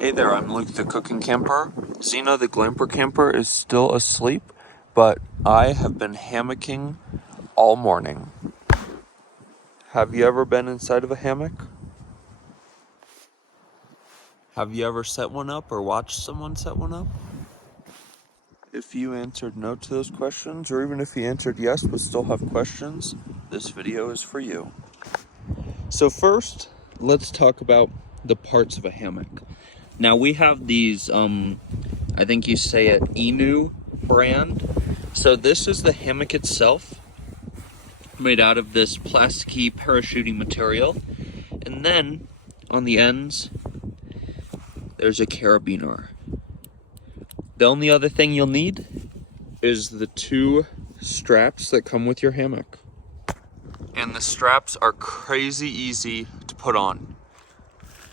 Hey there, I'm Luke the Cookin camper. Zena the glamper camper is still asleep, but I have been hammocking all morning. Have you ever been inside of a hammock? Have you ever set one up or watched someone set one up? If you answered no to those questions, or even if you answered yes but still have questions, this video is for you. So first, let's talk about the parts of a hammock. Now we have these, I think you say it, Inu brand. So this is the hammock itself, made out of this plasticky parachuting material. And then on the ends, there's a carabiner. The only other thing you'll need is the 2 straps that come with your hammock. And the straps are crazy easy to put on.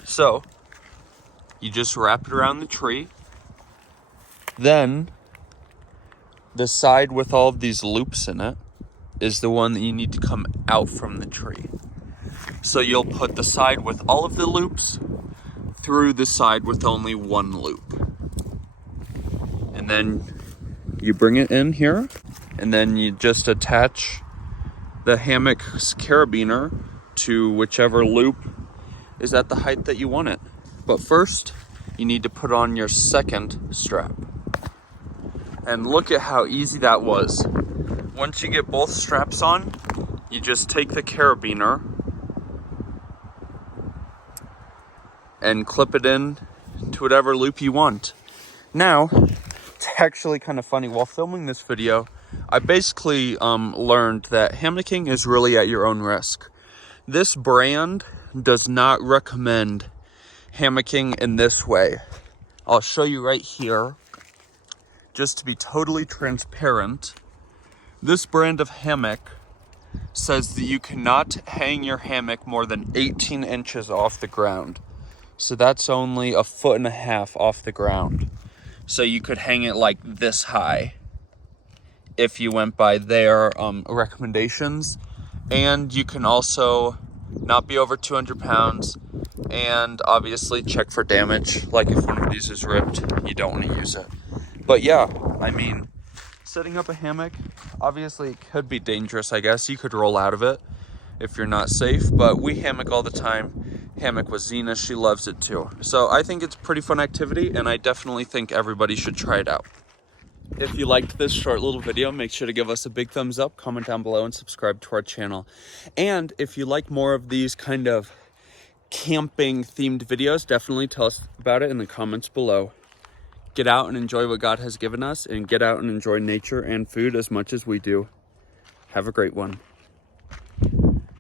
So you just wrap it around the tree. Then the side with all of these loops in it is the one that you need to come out from the tree. So you'll put the side with all of the loops through the side with only 1 loop. And then you bring it in here, and then you just attach the hammock's carabiner to whichever loop is at the height that you want it. But first, you need to put on your second strap. And look at how easy that was. Once you get both straps on, you just take the carabiner and clip it in to whatever loop you want. Now, it's actually kind of funny. While filming this video, I basically learned that hammocking is really at your own risk. This brand does not recommend hammocking in this way. I'll show you right here. Just to be totally transparent, this brand of hammock says that you cannot hang your hammock more than 18 inches off the ground. So that's only 1.5 feet off the ground. So you could hang it like this high if you went by their recommendations. And you can also not be over 200 pounds. And obviously check for damage, like if one of these is ripped, you don't want to use it. But yeah, I mean, setting up a hammock, obviously it could be dangerous, I guess. You could roll out of it if you're not safe, but we hammock all the time. Hammock with Zena, she loves it too. So I think it's a pretty fun activity, and I definitely think everybody should try it out. If you liked this short little video, make sure to give us a big thumbs up, comment down below, and subscribe to our channel. And if you like more of these kind of camping themed videos, definitely tell us about it in the comments below. Get out and enjoy what God has given us, and get out and enjoy nature and food as much as we do. Have a great one.